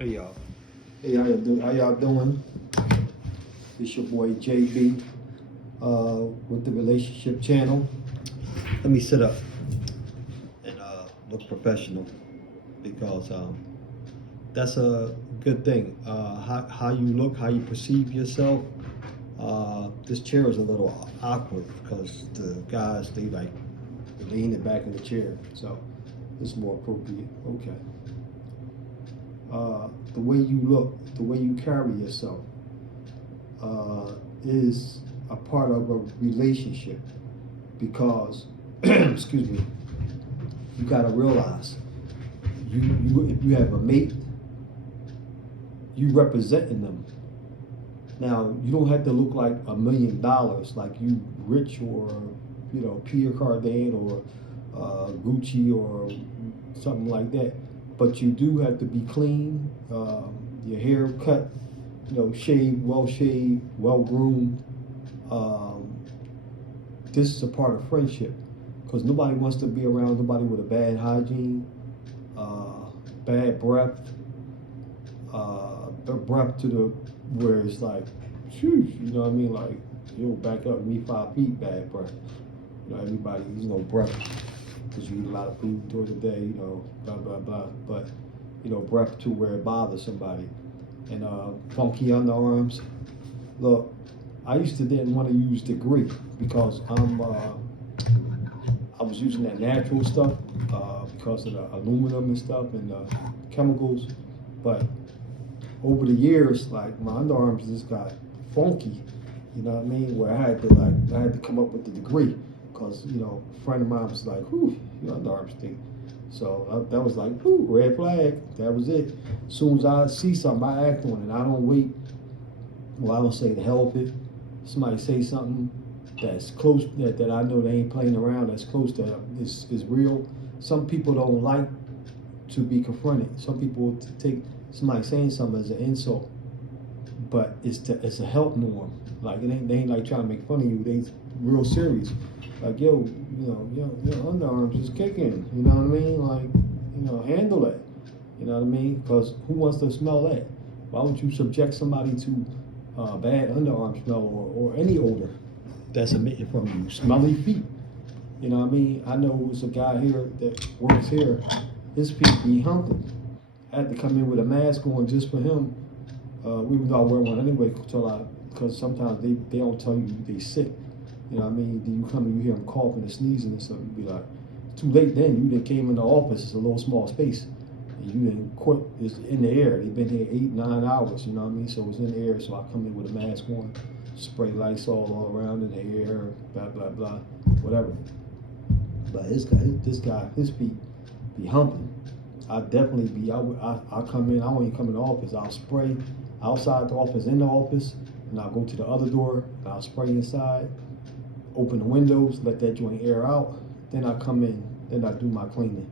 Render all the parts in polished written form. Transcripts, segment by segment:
Hey y'all. Hey, how y'all doing? It's your boy JB with the Relationship Channel. Let me sit up and look professional because that's a good thing. How you look, how you perceive yourself. This chair is a little awkward because the guys they like lean it back in the chair, so it's more appropriate. Okay. The way you look, the way you carry yourself, is a part of a relationship because, excuse me, you gotta realize you if you have a mate, you representing them. Now you don't have to look like $1 million, like you rich or Pierre Cardin or Gucci or something like that. But you do have to be clean, your hair cut, shaved, well groomed. This is a part of friendship because nobody wants to be around nobody with a bad hygiene, bad breath, breath to the where it's like, shoo, you know what I mean? Like, you'll back up me 5 feet, bad breath. Everybody, breath because you eat a lot of food during the day, blah, blah, blah. But, breath to where it bothers somebody. And funky underarms. Look, I used to didn't want to use degree because I was using that natural stuff because of the aluminum and stuff and chemicals. But over the years, like my underarms just got funky, you know what I mean? Where I had to come up with the degree because a friend of mine was like, "Whew, your underarms stink." So that was like, "Whew, red flag." That was it. As soon as I see something, I act on it. I don't wait. Well, I don't say the hell with it. Somebody say something that's close that I know they ain't playing around. That's close to is real. Some people don't like to be confronted. Some people take somebody saying something as an insult, but it's a help norm. Like they ain't like trying to make fun of you. They real serious. Like yo, your underarms is kicking. You know what I mean? Like handle it. You know what I mean? Because who wants to smell that? Why would you subject somebody to bad underarm smell or any odor that's emitting from you? Smelly feet. You know what I mean? I know it's a guy here that works here. His feet be humping. I had to come in with a mask on just for him. We would all wear one anyway because sometimes they don't tell you they sick. You know what I mean? Then you come and you hear them coughing and sneezing and something. You be like, it's too late then. You done came in the office. It's a little small space. And you done quit. It's in the air. They've been here 8-9 hours. You know what I mean? So it's in the air. So I come in with a mask on, spray Lysol all around in the air, blah blah blah, whatever. But this guy, his feet be humping. I definitely be. I come in. I won't even come in the office. I'll spray outside the office, in the office, and I'll go to the other door. And I'll spray inside. Open the windows, let that joint air out. Then I come in. Then I do my cleaning.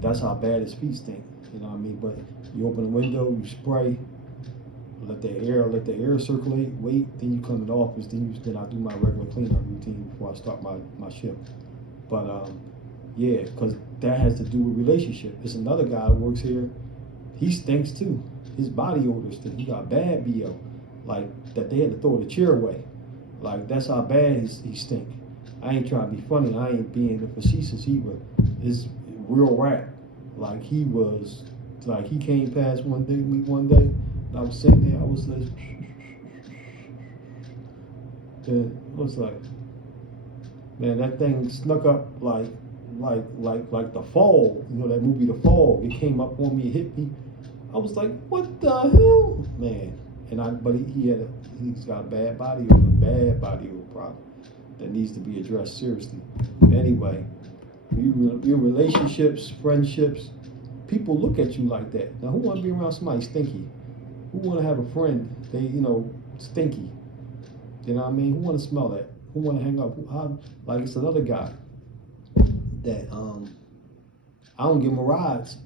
That's how bad his feet stink. You know what I mean? But you open the window, you spray, let the air circulate. Wait. Then you come in the office. Then I do my regular cleanup routine before I start my shift. But yeah, because that has to do with relationship. There's another guy that works here. He stinks too. His body odor stinks. He got bad BO, like that they had to throw the chair away. Like that's how bad he stink. I ain't trying to be funny. I ain't being facetious either. It's real rap. Like he came past one day, and I was sitting there. I was like, then it was like, man, that thing snuck up like the Fall. You know that movie, The Fall. It came up on me, it hit me. I was like, what the hell, man? But he's got a bad body odor problem that needs to be addressed seriously. Anyway, your relationships, friendships, people look at you like that. Now, who want to be around somebody stinky? Who want to have a friend stinky? You know what I mean? Who want to smell that? Who want to hang up? Like it's another guy that I don't give him rides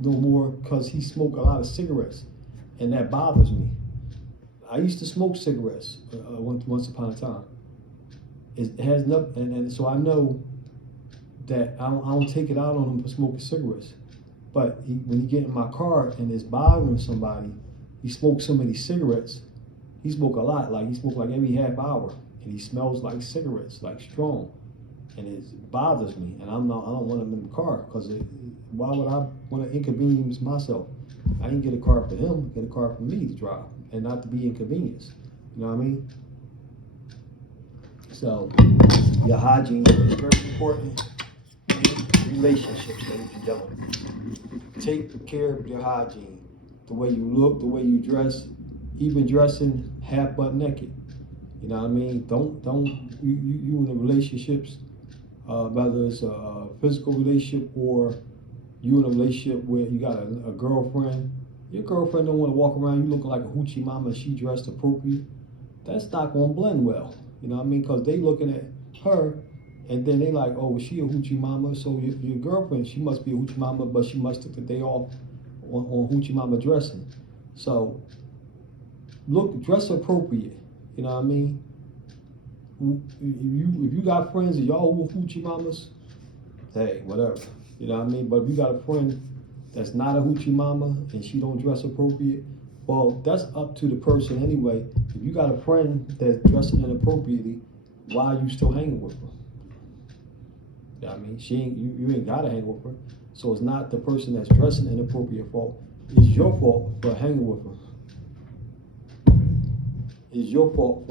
no more because he smoked a lot of cigarettes, and that bothers me. I used to smoke cigarettes once upon a time. It has nothing, and so I know that I don't take it out on him for smoking cigarettes. But when he get in my car and is bothering somebody, he smokes so many cigarettes. He smoke a lot, like he smoke like every half hour, and he smells like cigarettes, like strong, and it bothers me. And I don't want him in the car because why would I want to inconvenience myself? I didn't get a car for him, get a car for me to drive, and not to be inconvenienced. You know what I mean? So your hygiene is very important in relationships, ladies and gentlemen. Take care of your hygiene, the way you look, the way you dress, even dressing half butt naked. You know what I mean? Don't you in the relationships, whether it's a physical relationship or you in a relationship where you got a girlfriend. Your girlfriend don't want to walk around you looking like a hoochie mama and she dressed appropriate. That's not gonna blend well. You know what I mean? Because they looking at her and then they like, oh, she a hoochie mama, so your girlfriend, she must be a hoochie mama, but she must took the day off on hoochie mama dressing. So dress appropriate. You know what I mean? If you got friends and y'all who hoochie mamas, hey, whatever. You know what I mean? But if you got a friend that's not a hoochie mama and she don't dress appropriate, well, that's up to the person anyway. If you got a friend that's dressing inappropriately, why are you still hanging with her? You know what I mean? You ain't gotta hang with her. So it's not the person that's dressing inappropriate fault. It's your fault for hanging with her. It's your fault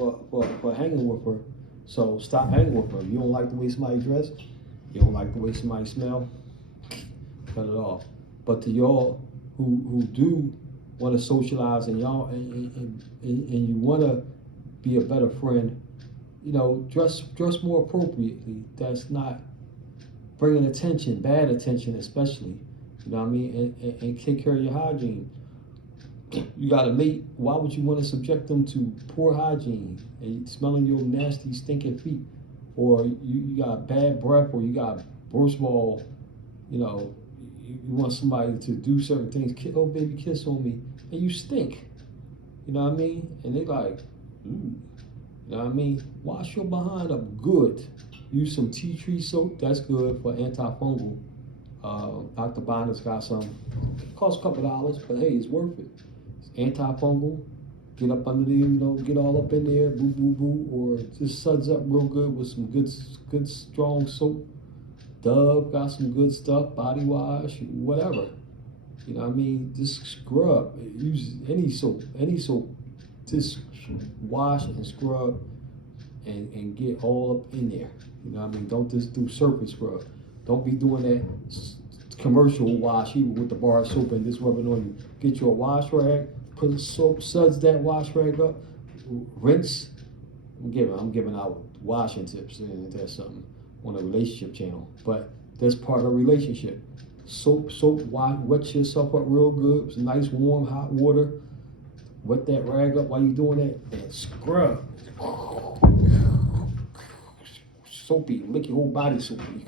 for hanging with her. So stop hanging with her. You don't like the way somebody dress, you don't like the way somebody smell, cut it off. But to y'all who do want to socialize and y'all and you want to be a better friend, you know, dress more appropriately. That's not bringing attention, bad attention especially. You know what I mean? And take care of your hygiene. You got a mate, why would you want to subject them to poor hygiene and smelling your nasty, stinking feet? Or you got bad breath, or you got, worst of all, you know, you want somebody to do certain things, oh baby, kiss on me, and you stink. You know what I mean? And they like, ooh. You know what I mean? Wash your behind up good. Use some tea tree soap, that's good for antifungal. Dr. Bonner's got some, it costs a couple dollars, but hey, it's worth it. It's antifungal. Get up under there, you know, get all up in there, boo, boo, boo, or just suds up real good with some good strong soap. Dove got some good stuff, body wash, whatever. You know what I mean? Just scrub. Use any soap. Just wash and scrub and get all up in there. You know what I mean? Don't just do surface scrub. Don't be doing that commercial wash even with the bar soap and just rubbing on you. Get your wash rag, put soap, suds that wash rag up, rinse. I'm giving out washing tips, and that's something on a relationship channel, but that's part of a relationship. Soap, wet yourself up real good, some nice warm hot water, wet that rag up while you're doing that, and scrub. Soapy, make your whole body soapy,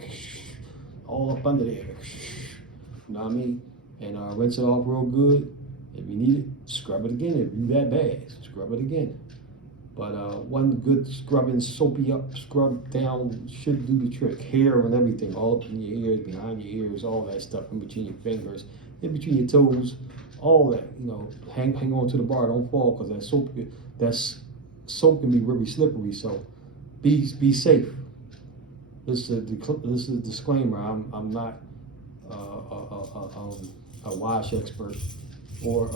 all up under there. You know what I mean? And rinse it off real good. If you need it, scrub it again. If you that bad, scrub it again. But one good scrubbing, soapy up, scrub down should do the trick. Hair and everything, all up in your ears, behind your ears, all that stuff in between your fingers, in between your toes, all that. You know, hang on to the bar, don't fall, because that soap can be really slippery. So be safe. This is a disclaimer. I'm not a wash expert, or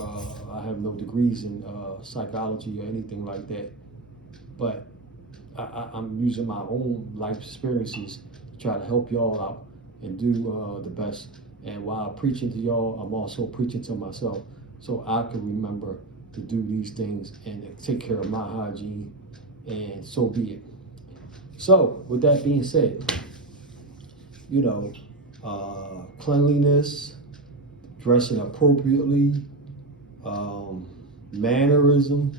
I have no degrees in psychology or anything like that. But I'm using my own life experiences to try to help y'all out and do the best. And while preaching to y'all, I'm also preaching to myself, so I can remember to do these things and take care of my hygiene, and so be it. So with that being said, you know, cleanliness, dressing appropriately, mannerism,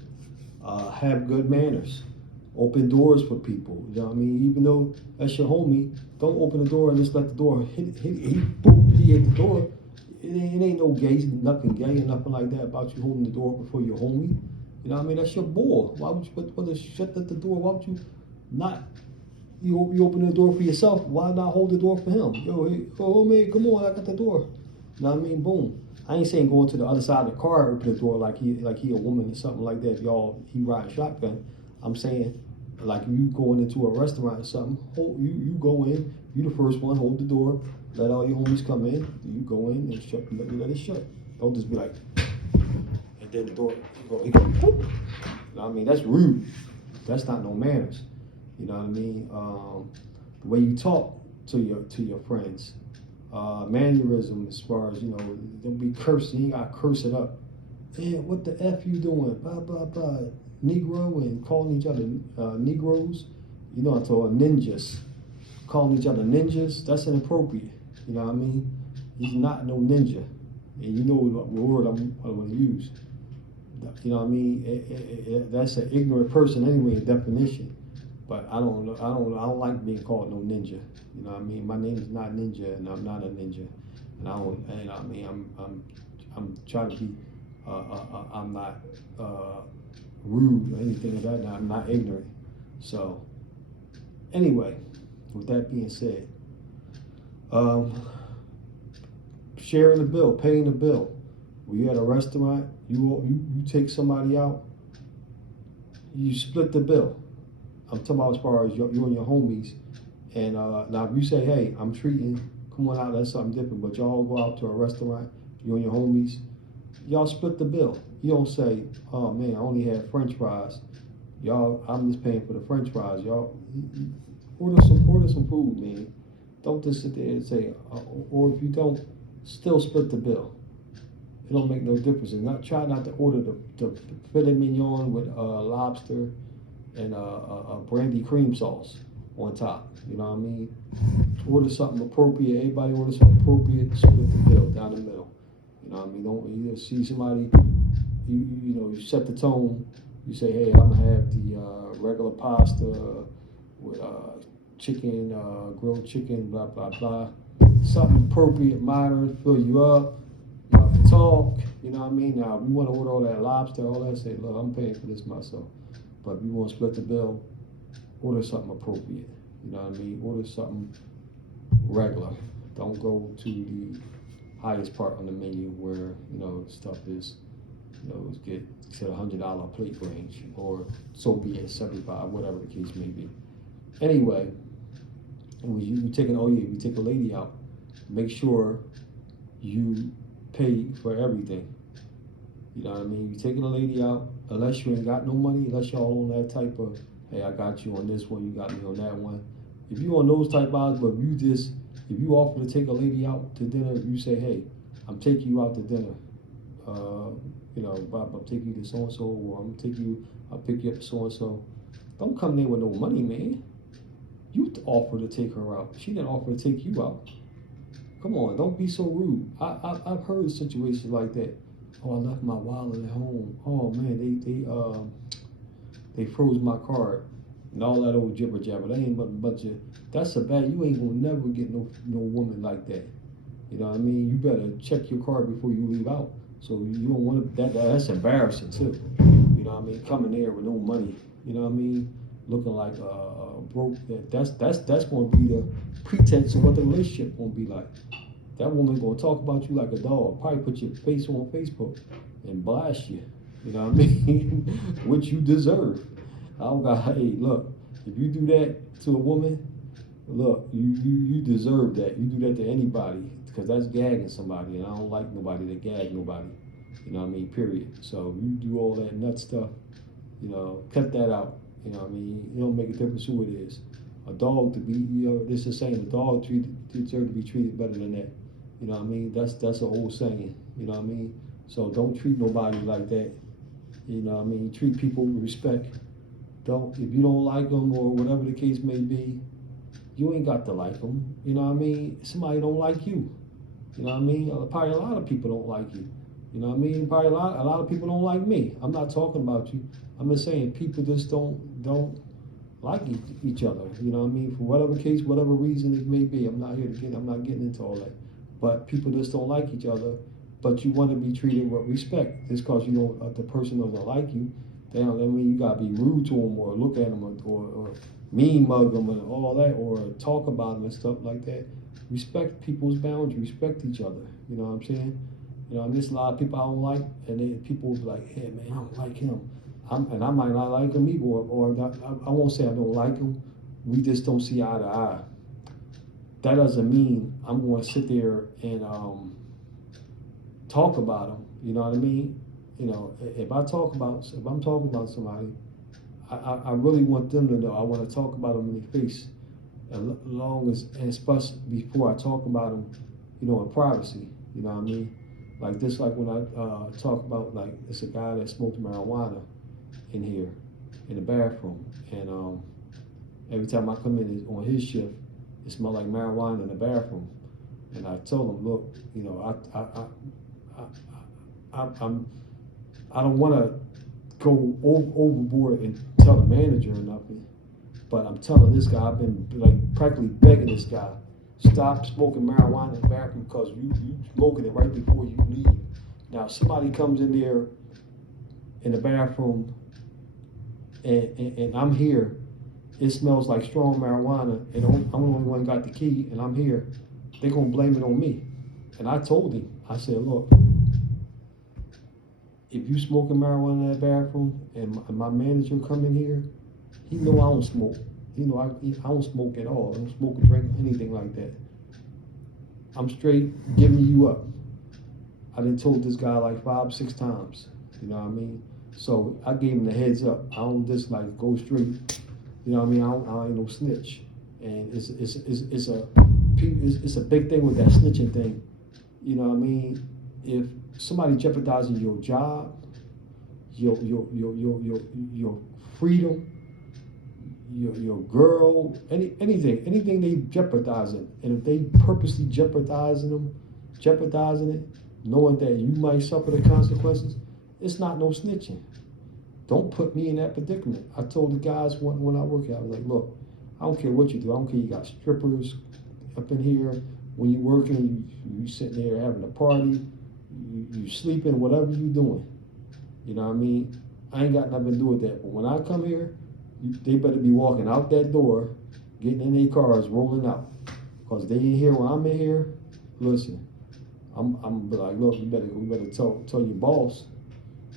have good manners. Open doors for people. You know what I mean? Even though that's your homie, don't open the door and just let the door hit the door. It ain't no gay, nothing gay or nothing like that about you holding the door before your homie. You know what I mean? That's your boy. Why would you shut the door? Why would you not? You open the door for yourself. Why not hold the door for him? Yo, hey, homie, come on, I got the door. You know what I mean? Boom. I ain't saying going to the other side of the car, open the door like he a woman or something like that. If he riding shotgun. I'm saying like you going into a restaurant or something. You go in. You the first one. Hold the door. Let all your homies come in. You go in and shut. Let it shut. Don't just be like, and then the door. He go, whoop. You know what I mean? That's rude. That's not no manners. You know what I mean? The way you talk to your friends. Mannerism as far as, you know, don't be cursing. You gotta curse it up. Man, what the F you doing? Blah, blah, blah. Negro and calling each other Negroes. You know, I told ninjas. Calling each other ninjas, that's inappropriate. You know what I mean? He's not no ninja. And you know what word I'm going to use. You know what I mean? That's an ignorant person anyway, in definition. But I don't like being called no ninja. You know what I mean? My name is not Ninja, and I'm not a ninja. And I don't. And I mean, I'm trying to be. I'm not rude or anything of that. I'm not ignorant. So anyway, with that being said, sharing the bill, paying the bill. When you're at a restaurant, you take somebody out, you split the bill. I'm talking about as far as you and your homies. And now if you say, hey, I'm treating, come on out, that's something different. But y'all go out to a restaurant, you and your homies, y'all split the bill. You don't say, oh man, I only had French fries. Y'all, I'm just paying for the French fries. Y'all order some food, man. Don't just sit there and say, or if you don't, still split the bill. It don't make no difference. And try not to order the filet mignon with lobster and a brandy cream sauce on top. You know what I mean? Order something appropriate. Everybody order something appropriate. Split the bill down the middle. You know what I mean? Don't you see somebody? You know, you set the tone. You say, hey, I'm gonna have the regular pasta with chicken, grilled chicken, blah blah blah. Something appropriate, moderate, fill you up. You have to talk. You know what I mean? Now, if you want to order all that lobster, all that, say, look, I'm paying for this myself. But if you want to split the bill, order something appropriate. You know what I mean? Order something regular. Don't go to the highest part on the menu where, you know, stuff is, you know, get to the $100 plate range, or so be it, 75, whatever the case may be. Anyway, when you take a lady out, make sure you pay for everything. You know what I mean? You taking a lady out, unless you ain't got no money, unless y'all on that type of, hey, I got you on this one, you got me on that one. If you on those type odds, but if you offer to take a lady out to dinner, you say, hey, I'm taking you out to dinner. You know, Bob, I'm taking you to so-and-so, or I'll pick you up to so-and-so. Don't come there with no money, man. You offer to take her out. She didn't offer to take you out. Come on, don't be so rude. I've heard of situations like that. Oh, I left my wallet at home. Oh man, they froze my card and all that old jibber jabber. That ain't but a bunch of. That's a bad. You ain't gonna never get no woman like that. You know what I mean? You better check your card before you leave out. So you don't want to. That's embarrassing too. You know what I mean? Coming there with no money. You know what I mean? Looking like broke. That's gonna be the pretense of what the relationship gonna be like. That woman gonna talk about you like a dog. Probably put your face on Facebook and blast you. You know what I mean? Which you deserve. I don't got. Hey, look. If you do that to a woman, look, you deserve that. You do that to anybody, because that's gagging somebody, and I don't like nobody that gag nobody. You know what I mean? Period. So you do all that nut stuff. You know, cut that out. You know what I mean? It don't make a difference who it is. A dog to be, you know, this is saying a dog deserves to be treated better than that. You know what I mean? That's an old saying. You know what I mean? So don't treat nobody like that. You know what I mean? Treat people with respect. If you don't like them or whatever the case may be, you ain't got to like them. You know what I mean? Somebody don't like you. You know what I mean? Probably a lot of people don't like you. You know what I mean? Probably a lot of people don't like me. I'm not talking about you. I'm just saying people just don't like each other. You know what I mean? For whatever case, whatever reason it may be. I'm not getting into all that. But people just don't like each other. But you want to be treated with respect. Just because you know the person doesn't like you, that mean you gotta be rude to them or look at them or mean mug them and all that, or talk about them and stuff like that. respect people's boundaries, respect each other. You know what I'm saying? You know, and there's a lot of people I don't like, and people be like, hey man, I don't like him. And I might not like him either, or not, I won't say I don't like him. We just don't see eye to eye. That doesn't mean I'm going to sit there and talk about him. You know what I mean? You know, if I'm talking about somebody, I really want them to know. I want to talk about them in their face, as long as, and especially before I talk about them, you know, in privacy. You know what I mean? Like this, like when I talk about, like, it's a guy that smoked marijuana in here, in the bathroom, and every time I come in on his shift, it smelled like marijuana in the bathroom. And I told him, look, you know, I don't want to go overboard and tell the manager or nothing, but I'm telling this guy, I've been like practically begging this guy, stop smoking marijuana in the bathroom, because you smoking it right before you leave. Now, if somebody comes in there in the bathroom and I'm here, it smells like strong marijuana, and I'm the only one got the key, and I'm here, they're gonna blame it on me. And I told him, I said, look, if you smoking marijuana in that bathroom and my manager come in here, he know I don't smoke. He know I don't smoke at all. I don't smoke or drink or anything like that. I'm straight giving you up. I done told this guy like 5, 6 times. You know what I mean? So I gave him the heads up. I don't just like go straight. You know what I mean? I ain't no snitch. And it's a big thing with that snitching thing. You know what I mean? If somebody jeopardizing your job, your freedom, your girl, anything they jeopardizing, and if they purposely jeopardizing it, knowing that you might suffer the consequences, it's not no snitching. Don't put me in that predicament. I told the guys when I work here, I was like, look, I don't care what you do. I don't care you got strippers up in here. When you working, you sitting there having a party, you sleeping, whatever you doing. You know what I mean? I ain't got nothing to do with that. But when I come here, they better be walking out that door, getting in their cars, rolling out. Because they ain't here when I'm in here. Listen, I'm be like, look, we better tell your boss,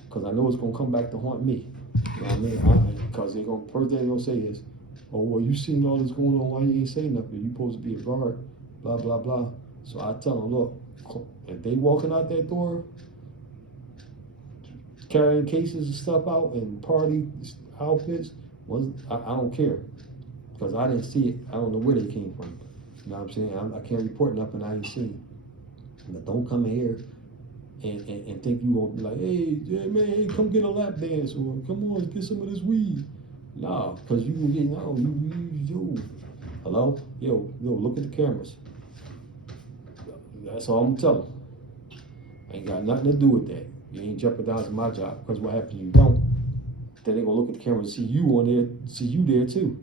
because I know it's gonna come back to haunt me. You know what I mean? Because first thing they're gonna say is, oh, well, you seen all this going on, why you ain't saying nothing? You supposed to be a guard, blah, blah, blah. So I tell them, look, if they walking out that door, carrying cases and stuff out and party outfits, I don't care, because I didn't see it. I don't know where they came from. You know what I'm saying? I can't report nothing I ain't seen. But don't come in here and think you gonna be like, hey man, come get a lap dance, or come on, get some of this weed. Nah, because you can get, no, you. Hello? Yo, look at the cameras. That's all I'm telling. Ain't got nothing to do with that. You ain't jeopardizing my job, because what happens if you don't? Then they gonna look at the camera and see you on there, see you there too.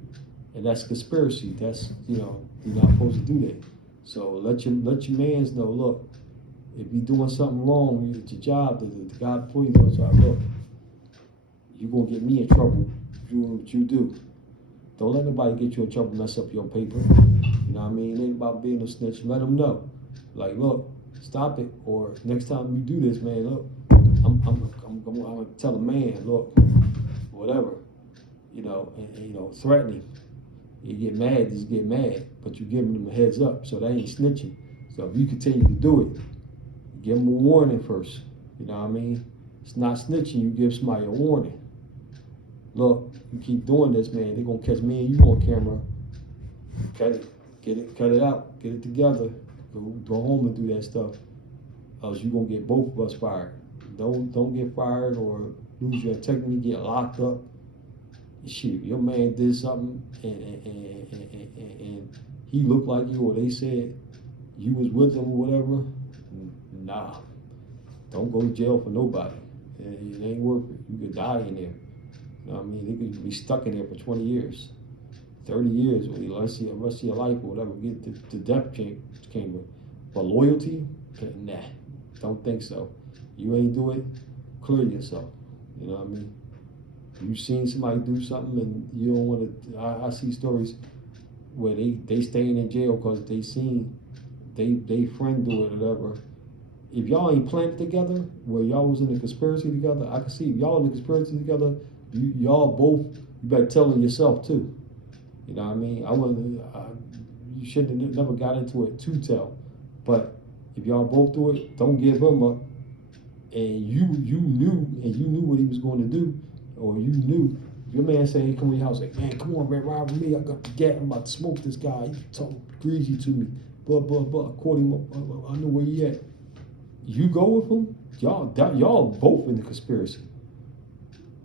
And that's conspiracy. That's, you're not supposed to do that. So let your mans know, look, if you're doing something wrong at your job, the guy before you knows, look, you're gonna get me in trouble doing what you do. Don't let nobody get you in trouble, mess up your paper. You know what I mean? It ain't about being a snitch. Let them know. Like, look, stop it. Or next time you do this, man, look, I'm gonna tell a man, look, whatever, and threatening. You get mad, just get mad, but you're giving them a heads up, so they ain't snitching. So if you continue to do it, give them a warning first. You know what I mean? It's not snitching, you give somebody a warning. Look, you keep doing this, man, they're gonna catch me and you on camera. Cut it out, get it together. Go home and do that stuff, else you're gonna get both of us fired. Don't get fired or lose your integrity, get locked up. Shoot, your man did something and he looked like you, or they said you was with him or whatever. Nah, don't go to jail for nobody. It ain't worth it. You could die in there. You know what I mean? They could be stuck in there for 20 years, 30 years, or the rest of your life or whatever, get the death chamber. But loyalty, nah, don't think so. You ain't do it, clear yourself. You know what I mean? You seen somebody do something and you don't want to. I see stories where they staying in jail because they seen they friend do it or whatever. If y'all ain't planted together, where y'all was in the conspiracy together, I can see if y'all in the conspiracy together, y'all both, you better tell on yourself too. You know what I mean? You shouldn't have never got into it to tell. But if y'all both do it, don't give him up. And you knew what he was going to do, or you knew. Your man say, "Hey, come to your house." Like, man, come on, man, ride with me. I got the gat. I'm about to smoke this guy. He talk greasy to me. Blah blah blah. I caught him up. I know where he at. You go with him. Y'all both in the conspiracy.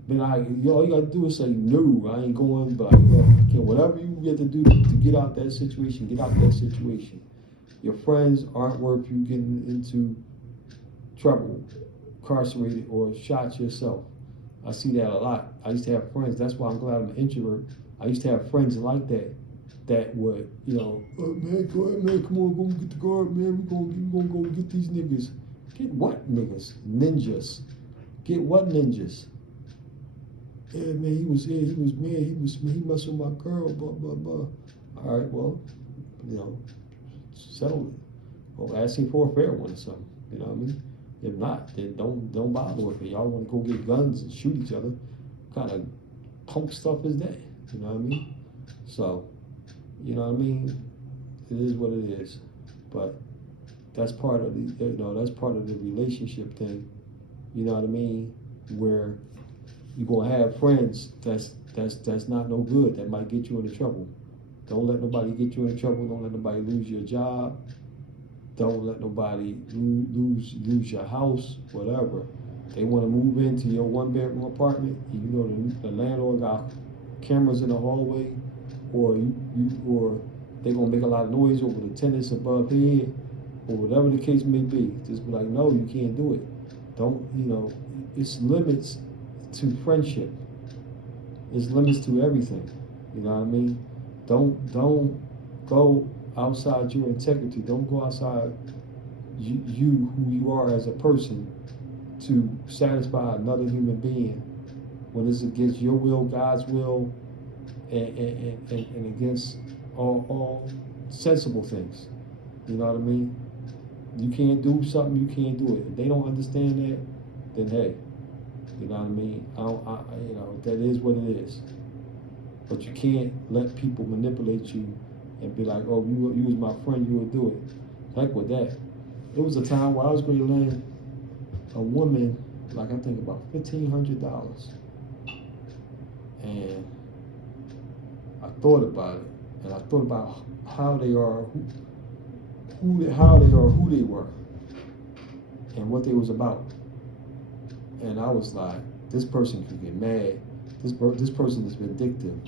Then all you gotta do is say no. I ain't going. But like, look, whatever you get to do to get out that situation, get out that situation. Your friends aren't worth you getting into trouble, incarcerated, or shot yourself. I see that a lot. I used to have friends. That's why I'm glad I'm an introvert. I used to have friends like that. That would, oh, man, go ahead, man, come on, go get the guard, man. We gonna go get these niggas. Get what niggas? Ninjas. Get what ninjas? Yeah, man, he messed with my girl, blah, blah, blah. All right, well, settle it. Well, ask him for a fair one or something. You know what I mean? If not, then don't bother with it. Y'all want to go get guns and shoot each other. What kind of punk stuff is that? You know what I mean? So, you know what I mean? It is what it is. But that's part of the relationship thing. You know what I mean? Where you're gonna have friends that's not no good, that might get you into trouble. Don't let nobody get you into trouble. Don't let nobody lose your job. Don't let nobody lose your house, whatever. They want to move into your one-bedroom apartment. The landlord got cameras in the hallway, or they gonna make a lot of noise over the tenants above head, or whatever the case may be. Just be like, no, you can't do it. Don't, it's limits to friendship. It's limits to everything. You know what I mean? Don't go outside your integrity. Don't go outside you who you are as a person to satisfy another human being when it's against your will, God's will, and against all sensible things. You know what I mean? You can't do something, you can't do it. If they don't understand that, then hey, you know what I mean? That is what it is. But you can't let people manipulate you and be like, oh, you was my friend, you would do it. Heck with that. There was a time where I was going to lend a woman, like I think about $1,500. And I thought about it. And I thought about how they are, who they were, and what they was about. And I was like, this person could get mad. This person is vindictive.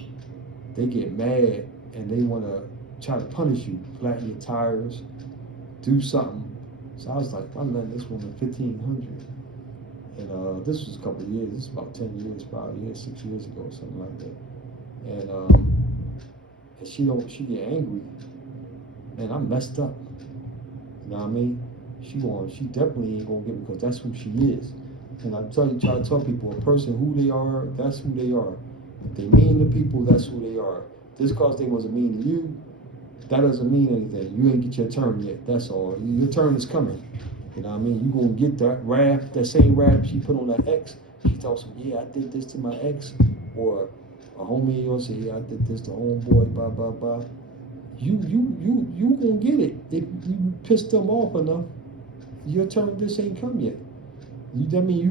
They get mad and they want to try to punish you, flatten your tires, do something. So I was like, I'm letting this woman $1,500. And this was a couple of years. This is about 10 years, probably 6 years ago, or something like that. And she get angry, and I'm messed up. You know what I mean? She definitely ain't gonna get it because that's who she is. And I try to tell people, a person who they are, that's who they are. If they mean to people, that's who they are. Just because they wasn't mean to you, that doesn't mean anything. You ain't get your turn yet. That's all. Your turn is coming. You know what I mean? You gonna get that wrath, that same wrath she put on that ex. She tells him, yeah, I did this to my ex, or a homie or say, yeah, I did this to homeboy, blah blah blah. You gonna get it if you piss them off enough. Your turn just ain't come yet. That mean you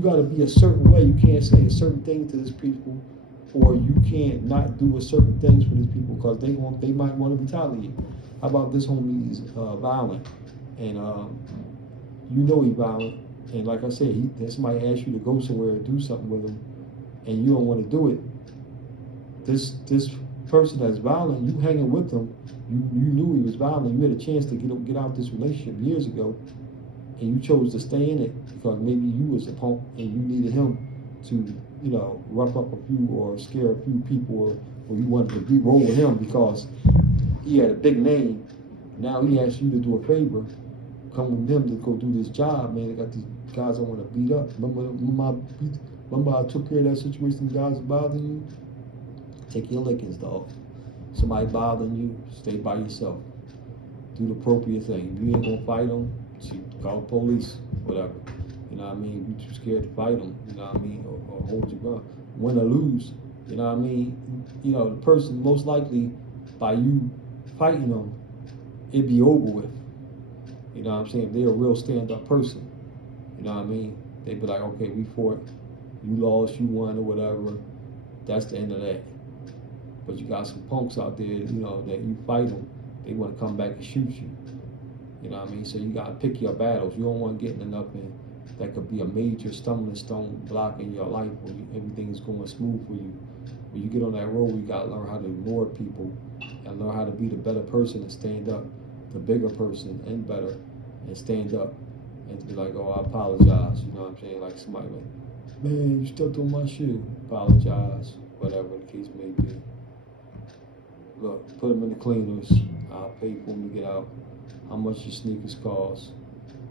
gotta be a certain way. You can't say a certain thing to these people, or you can't not do a certain things for these people because they might want to retaliate. How about this homie is violent, and he violent, and like I said, somebody asks you to go somewhere and do something with him, and you don't want to do it. This person that's violent, you hanging with him, you knew he was violent. You had a chance to get out this relationship years ago, and you chose to stay in it because maybe you was a punk and you needed him to, rough up a few or scare a few people, or you wanted to roll with him because he had a big name. Now he asked you to do a favor, come with him to go do this job, man. They got these guys I want to beat up. Remember I took care of that situation, guys bothering you? Take your lickings, dog. Somebody bothering you, stay by yourself. do the appropriate thing. If you ain't gonna fight them, call the police, whatever. You know what I mean? If you're too scared to fight them, you know what I mean, or hold your ground, win or lose. You know what I mean? You know, the person most likely by you fighting them, it'd be over with. You know what I'm saying? If they're a real stand-up person, you know what I mean? They'd be like, okay, we fought, you lost, you won, or whatever. That's the end of that. But you got some punks out there, you know, that you fight them, they want to come back and shoot you. You know what I mean? So you got to pick your battles. You don't want to get in nothing that could be a major stumbling stone blocking your life when everything's going smooth for you. When you get on that road, you got to learn how to ignore people and learn how to be the better person and stand up, the bigger person and better, and stand up and to be like, oh, I apologize. You know what I'm saying? Like somebody like, man, you stepped on my shoe. Apologize, whatever the case may be. Look, put them in the cleaners. I'll pay for them to get out. How much your sneakers cost?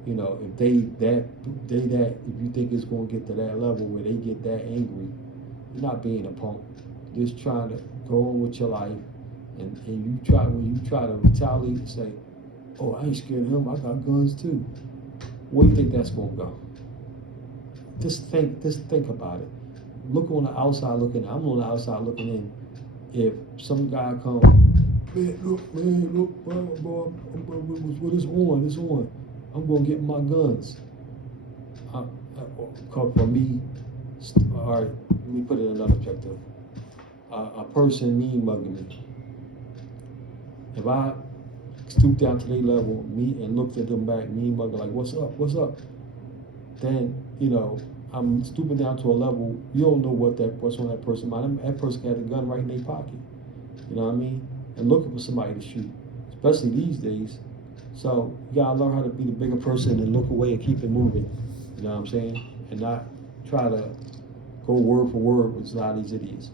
You know, if if you think it's gonna get to that level where they get that angry, you're not being a punk. Just trying to go on with your life, and when you try to retaliate and say, oh, I ain't scared of him. I got guns too. Where do you think that's gonna go? Just think about it. Look on the outside looking in. I'm on the outside looking in. If some guy come, man, look, boy, what is on? It's on. I'm gonna get my guns. For me, all right, let me put it in another perspective. A person mean mugging me. If I stoop down to their level, and looked at them back, mean mugging, like, what's up? Then, you know, I'm stooping down to a level, you don't know what's on that person's mind. That person had a gun right in their pocket. You know what I mean? And looking for somebody to shoot, especially these days. So you gotta learn how to be the bigger person and look away and keep it moving. You know what I'm saying? And not try to go word for word with a lot of these idiots.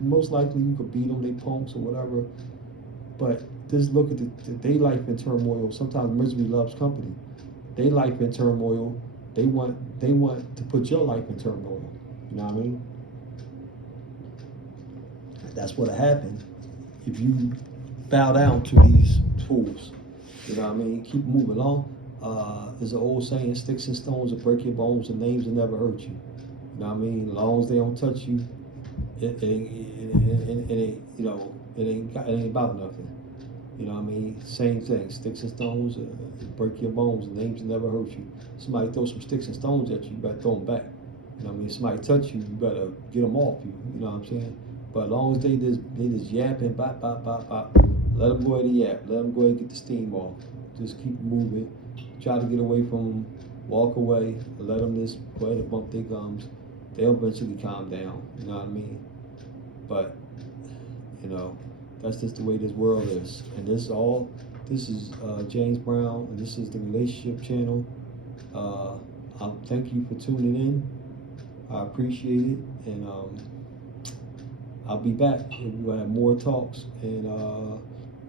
Most likely you could beat them, they punks or whatever. But just look at their life in turmoil. Sometimes misery loves company. Their life in turmoil. They want to put your life in turmoil. You know what I mean? That's what'll happen if you bow down to these tools. You know what I mean? Keep moving on. There's an old saying, sticks and stones will break your bones and names will never hurt you. You know what I mean? As long as they don't touch you, it ain't, you know, it ain't about nothing. You know what I mean? Same thing, sticks and stones break your bones and names will never hurt you. Somebody throw some sticks and stones at you, you better throw them back. You know what I mean? Somebody touch you, you better get them off you. You know what I'm saying? But as long as they just yapping, bop, let them go ahead and yap. Let them go ahead and get the steam off. Just keep moving. Try to get away from them. Walk away. Let them just go ahead and bump their gums. They'll eventually calm down. You know what I mean? But, you know, that's just the way this world is. And this is James Brown, and this is the Relationship Channel. I thank you for tuning in. I appreciate it. And I'll be back. We'll have more talks. And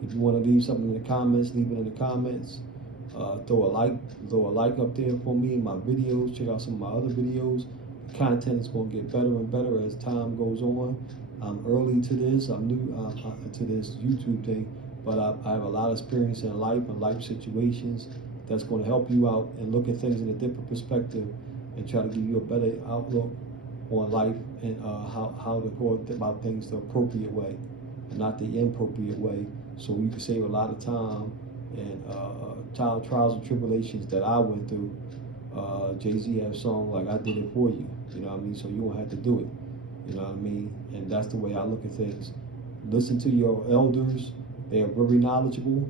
if you want to leave something in the comments, leave it in the comments. Throw a like up there for me in my videos. Check out some of my other videos. The content is going to get better and better as time goes on. I'm early to this. I'm new to this YouTube thing, but I have a lot of experience in life and life situations that's going to help you out and look at things in a different perspective and try to give you a better outlook on life and how to go about things the appropriate way and not the inappropriate way, so you can save a lot of time and trials and tribulations that I went through. Jay-Z has a song like, I did it for you. You know what I mean? So you won't have to do it. You know what I mean? And that's the way I look at things. Listen to your elders. They are very knowledgeable.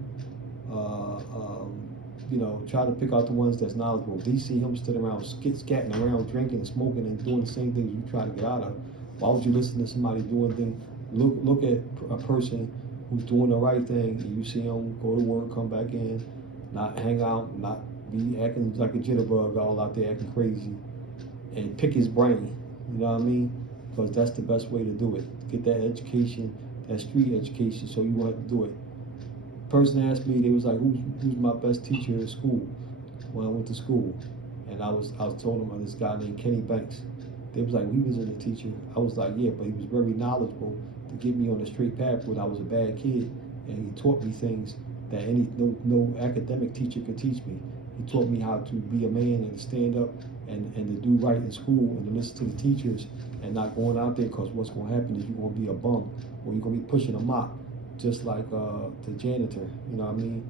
You know, try to pick out the ones that's knowledgeable. If you see him sitting around scatting around, drinking and smoking and doing the same things you try to get out of, why would you listen to somebody doing things? Look at a person who's doing the right thing, and you see him go to work, come back in, not hang out, not be acting like a jitterbug all out there acting crazy, and pick his brain. You know what I mean? Because that's the best way to do it. Get that education, that street education, so you won't have to do it. Person asked me, they was like, who's my best teacher in school when I went to school? And I was told them this guy named Kenny Banks. They was like, he wasn't a teacher. I was like, yeah, but he was very knowledgeable to get me on the straight path when I was a bad kid, and he taught me things that no academic teacher could teach me. He taught me how to be a man and to stand up and to do right in school and to listen to the teachers and not going out there, because what's going to happen is you're going to be a bum or you're going to be pushing a mop, just like the janitor, you know what I mean?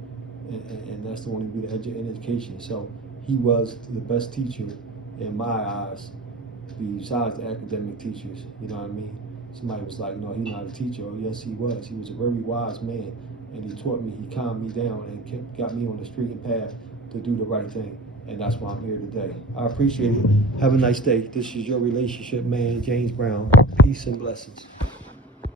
And that's the only way to education. So he was the best teacher in my eyes, besides the academic teachers, you know what I mean? Somebody was like, no, he's not a teacher. Oh, yes, he was. He was a very wise man, and he taught me, he calmed me down and got me on the straight and path to do the right thing. And that's why I'm here today. I appreciate it. Have a nice day. This is your relationship man, James Brown. Peace and blessings.